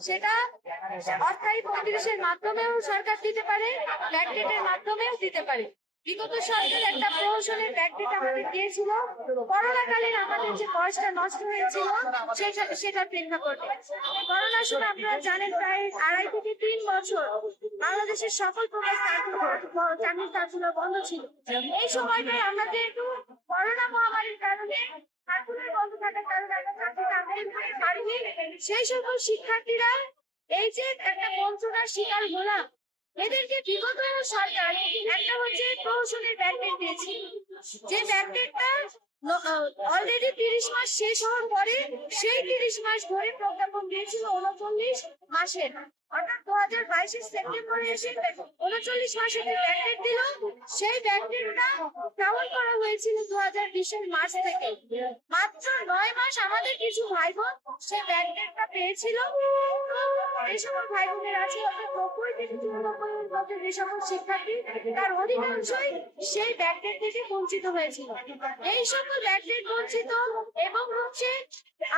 সেটা অস্থায়ী পঁয়ত্রিশের মাধ্যমেও সরকার দিতে পারে ব্যাকডেটের মাধ্যমেও দিতে পারে। বিগত সরকার একটা প্রহসনের ব্যাকডেট আমাদের দিয়েছিল। করোনাকালীন আমাদের যে বয়সটা নষ্ট হয়েছিল সেটা প্রেক্ষাপটে করোনার সময় আপনারা জানেন প্রায় আড়াই থেকে তিন বছর বাংলাদেশের সকল প্রকার চাকরি- চাকরির কাজগুলো বন্ধ ছিল। এই সময়টায় আমরা যেহেতু করোনা মহামারীর কারণে চাকরির বন্ধ থাকার কারণে আমরা চাকরিটা আবেদন করতে পারিনি সেই সকল শিক্ষার্থীরা এই যে একটা বঞ্চনার শিকার হলাম, এদেরকে বিগত সরকার একটা হচ্ছে প্রহসনের ব্যাকডেট দিয়েছে। যে ব্যাকডেটটা অলরেডি তিরিশ মাস শেষ হওয়ার পরে সেই তিরিশ মাস ধরে প্রজ্ঞাপন দিয়েছিল উনচল্লিশ মাসের। অর্থাৎ উনচল্লিশ মাসের যে ব্যাকডেট দিল। সেই ব্যাকডেটটা কেমন করা হয়েছিল দু হাজার বিশের মার্চ থেকে। মাত্র নয় মাস আমাদের কিছু ভাই সেই ব্যাকডেটটা পেয়েছিল। ভাই বোনের আছে নব্বই থেকে চুরানব্বই মধ্যে যে সকল শিক্ষার্থী, তার অধিকাংশই সেই থেকে বঞ্চিত হয়েছিল। এই সকল বঞ্চিত এবং হচ্ছে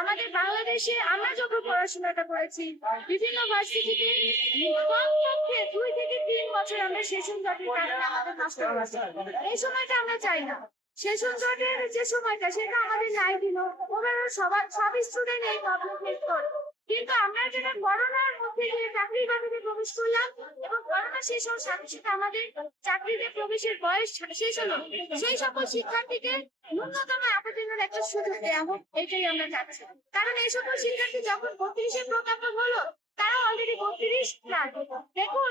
আমাদের বাংলাদেশে আমরা পড়াশোনাটা করেছি, বিভিন্ন ভার্সিটিতে কমপক্ষে দুই থেকে তিন বছর আমরা সেশন জটের কারণে আমাদের নষ্ট এই সময়টা আমরা চাই না। সেশন জটের যে সময়টা, সেটা আমাদের নাই দিল। ওভারঅল সবার সব স্টুডেন্ট এই প্রবলেম ফেস করে। কিন্তু আমরা যেটা করোনার মধ্যে দিয়ে চাকরির বাজারে প্রবেশ করলাম, এবং করোনা শেষ হওয়ার সাথে সাথে আমাদের চাকরিতে প্রবেশের বয়স শেষ হলো। সেই সকল শিক্ষার্থীকে ন্যূনতম আবেদনের একটা সুযোগ দেওয়া হোক, এটাই আমরা চাচ্ছি। কারণ এই সকল শিক্ষার্থী যখন বত্রিশে প্রজ্ঞাপন হলো, তারা অলরেডি বত্রিশ প্লাস দেখুন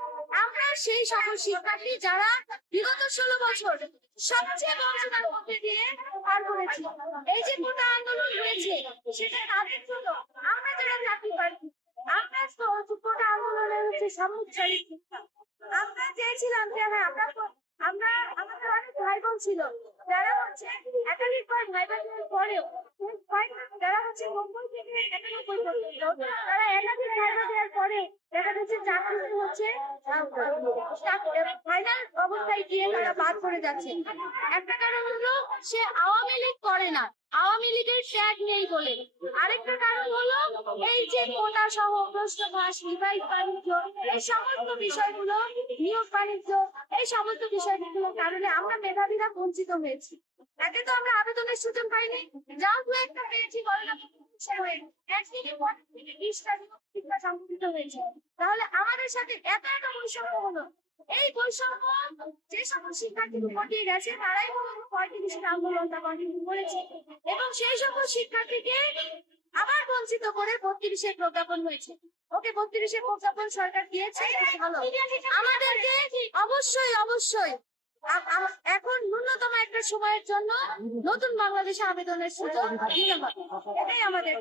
সেই সকল শিক্ষার্থী যারা বিগত ষোলো বছর সবচেয়ে বঞ্চনার মধ্যে দিয়ে পার করেছি। এই যে গোটা আন্দোলন হয়েছে, সেটা তাদের জন্য আমরা যারা চাকরি পাই, আমরা গোটা আন্দোলনের হচ্ছে সম্মুখচারী আমরা চেয়েছিলাম যে হ্যাঁ আমরা আমরা আমাদের অনেক ভাই বোন ছিল, যারা হচ্ছে একাধিক বার ভাই বোনের পরেও, যারা হচ্ছে থেকে তারা একাধিক ভাই বোনের পরে না। এই সমস্ত বিষয়গুলো, নিয়োগ বাণিজ্য, এই সমস্ত বিষয়গুলোর কারণে আমরা মেধাবীরা বঞ্চিত হয়েছি। একে তো আমরা আবেদনের সুযোগ পাইনি। যাও দু একটা পেয়েছি থেকে বিশটা পরীক্ষা হয়েছে। তাহলে আমাদের সাথে এত এত বৈষম্য হলো। এই বৈষম্য যে সকল শিক্ষার্থী ঘটিয়ে গেছে, তারাই মূলত পঁয়ত্রিশের আন্দোলনটা করেছে এবং সেই সকল শিক্ষার্থীকে আবার বঞ্চিত করে বত্রিশের প্রজ্ঞাপন হয়েছে। ওকে বত্রিশের প্রজ্ঞাপন সরকার দিয়েছে আমাদেরকে অবশ্যই অবশ্যই এখন ন্যূনতম একটা সময়ের জন্য নতুন বাংলাদেশে আবেদনের সুযোগ এটাই আমাদের